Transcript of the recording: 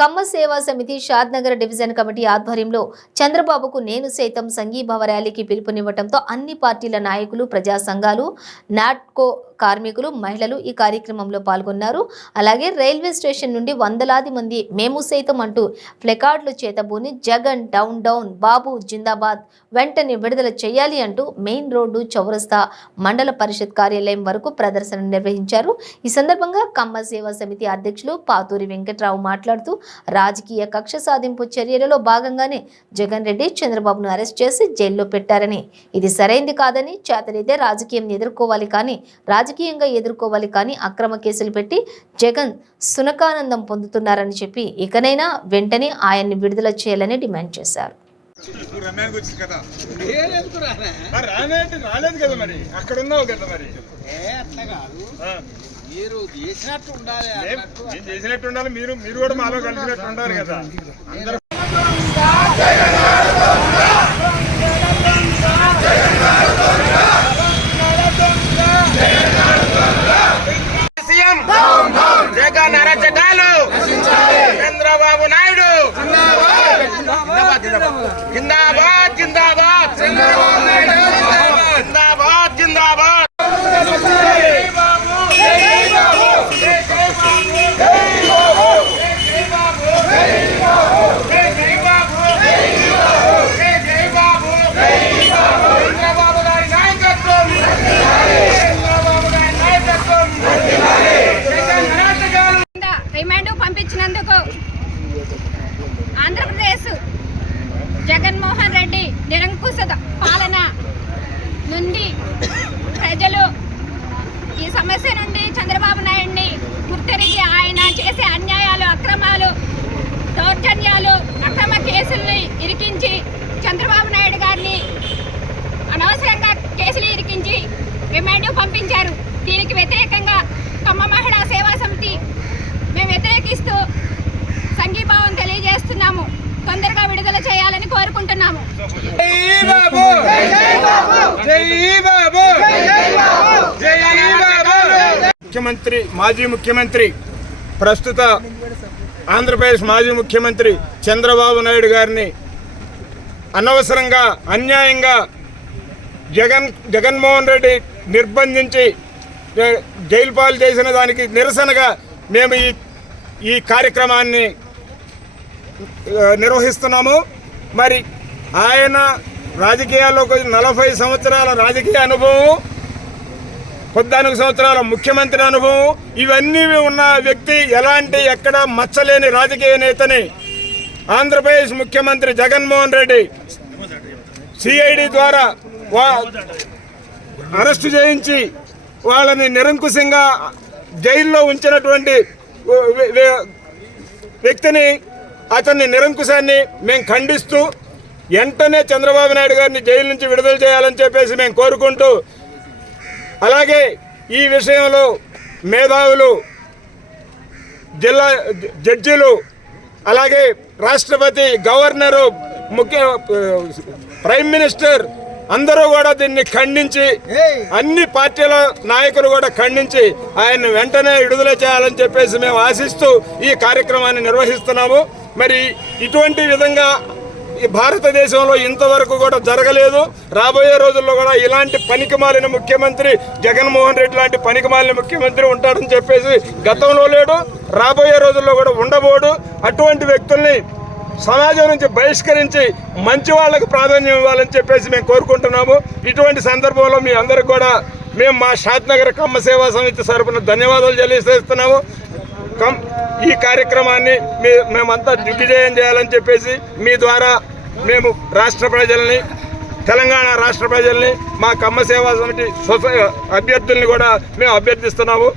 కమ్మ సేవా సమితి Shadnagar division committee ఆధ్వర్యంలో చంద్రబాబుకు నేను సైతం సంఘీభావ ర్యాలీకి పిలుపునివ్వడంతో అన్ని పార్టీల నాయకులు, ప్రజా సంఘాలు, నాట్కో కార్మికులు, మహిళలు ఈ కార్యక్రమంలో పాల్గొన్నారు. అలాగే రైల్వే స్టేషన్ నుండి వందలాది మంది మేము సైతం అంటూ ప్లెకార్డులు చేతబూని జగన్ డౌన్ డౌన్, బాబు జిందాబాద్, వెంటనే విడుదల చేయాలి అంటూ మెయిన్ రోడ్డు, చౌరస్తా, మండల పరిషత్ కార్యాలయం వరకు ప్రదర్శన నిర్వహించారు. ఈ సందర్భంగా కమ్మ సేవా సమితి అధ్యక్షులు పాతూరి వెంకట్రావు మాట్లాడుతూ రాజకీయ కక్ష సాధింపు చర్యలలో భాగంగానే జగన్ రెడ్డి చంద్రబాబును అరెస్ట్ చేసి జైల్లో పెట్టారని, ఇది సరైంది కాదని, చేతనైతే రాజకీయం రాజకీయంగా ఎదుర్కోవాలి కానీ అక్రమ కేసులు పెట్టి జగన్ సునకానందం పొందుతున్నారని చెప్పి ఇకనైనా వెంటనే ఆయన్ని విడుదల చేయాలని డిమాండ్ చేశారు. మీరు చేసినట్టు ఉండాలి, మీరు కూడా మాలో కలిసినట్టు ఉండాలి కదా. జగన్ అరాచకాలు, చంద్రబాబు నాయుడు జిందాబాద్ జిందాబాద్ జిందాబాద్ జిందాబాద్. రిమాండ్ పంపించినందుకు ఆంధ్రప్రదేశ్ జగన్మోహన్ రెడ్డి నిరంకుశ పాలన నుండి ప్రజలు ఈ సమస్య నుండి చంద్రబాబు నాయుడిని గుర్తెరిగి ఆయన చేసే అన్యాయాలు, అక్రమాలు, దౌర్జన్యాలు, అక్రమ కేసుల్ని ఇరికించి చంద్రబాబు నాయుడు గారిని అనవసరంగా కేసులు ఇరికించి రిమాండ్ పంపించారు. దీనికి వ్యతిరేకంగా కమ్మ మహిళా సేవా సమితి మేము వ్యతిరేకిస్తూ సంఘీభావం తెలియజేస్తున్నాము. తొందరగా విడుదల చేయాలని కోరుకుంటున్నాము. మాజీ ముఖ్యమంత్రి, ప్రస్తుత ఆంధ్రప్రదేశ్ మాజీ ముఖ్యమంత్రి చంద్రబాబు నాయుడు గారిని అనవసరంగా, అన్యాయంగా జగన్మోహన్ రెడ్డి నిర్బంధించి జైలు పాలు చేసిన దానికి నిరసనగా మేము ఈ కార్యక్రమాన్ని నిర్వహిస్తున్నాము. మరి ఆయన రాజకీయాల్లోకి 40 సంవత్సరాల రాజకీయ అనుభవం, 14 సంవత్సరాల ముఖ్యమంత్రి అనుభవం, ఇవన్నీ ఉన్న వ్యక్తి, ఎలాంటి ఎక్కడ మచ్చలేని రాజకీయ నేతని ఆంధ్రప్రదేశ్ ముఖ్యమంత్రి జగన్మోహన్ రెడ్డి సిఐడి ద్వారా అరెస్టు చేయించి వాళ్ళని నిరంకుశంగా జైల్లో ఉంచినటువంటి వ్యక్తిని, అతన్ని నిరంకుశాన్ని మేము ఖండిస్తూ వెంటనే చంద్రబాబు నాయుడు గారిని జైలు నుంచి విడుదల చేయాలని చెప్పేసి మేము కోరుకుంటూ, అలాగే ఈ విషయంలో మేధావులు, జిల్లా జడ్జీలు, అలాగే రాష్ట్రపతి, గవర్నరు, ప్రైమ్ మినిస్టర్ అందరూ కూడా దీన్ని ఖండించి, అన్ని పార్టీల నాయకులు కూడా ఖండించి ఆయన్ని వెంటనే విడుదల చేయాలని చెప్పేసి మేము ఆశిస్తూ ఈ కార్యక్రమాన్ని నిర్వహిస్తున్నాము. మరి ఇటువంటి విధంగా ఈ భారతదేశంలో ఇంతవరకు కూడా జరగలేదు. రాబోయే రోజుల్లో కూడా ఇలాంటి పనికిమాలిన ముఖ్యమంత్రి జగన్మోహన్ రెడ్డి లాంటి పనికిమాలిన ముఖ్యమంత్రి ఉంటాడని చెప్పేసి గతంలో లేడు, రాబోయే రోజుల్లో కూడా ఉండబోడు. అటువంటి వ్యక్తుల్ని సమాజం నుంచి బహిష్కరించి మంచి వాళ్ళకు ప్రాధాన్యం ఇవ్వాలని చెప్పేసి మేము కోరుకుంటున్నాము. ఇటువంటి సందర్భంలో మీ అందరికి కూడా మేము మా షాద్నగర్ కమ్మ సేవా సమితి తరపున ధన్యవాదాలు తెలియజేస్తున్నాము. ఈ కార్యక్రమాన్ని మేమంతా దిగ్విజయం చేయాలని చెప్పేసి మీ ద్వారా మేము రాష్ట్ర ప్రజల్ని, తెలంగాణ రాష్ట్ర ప్రజల్ని, మా కమ్మ సేవా సమితి అభ్యర్థుల్ని కూడా మేము అభ్యర్థిస్తున్నాము.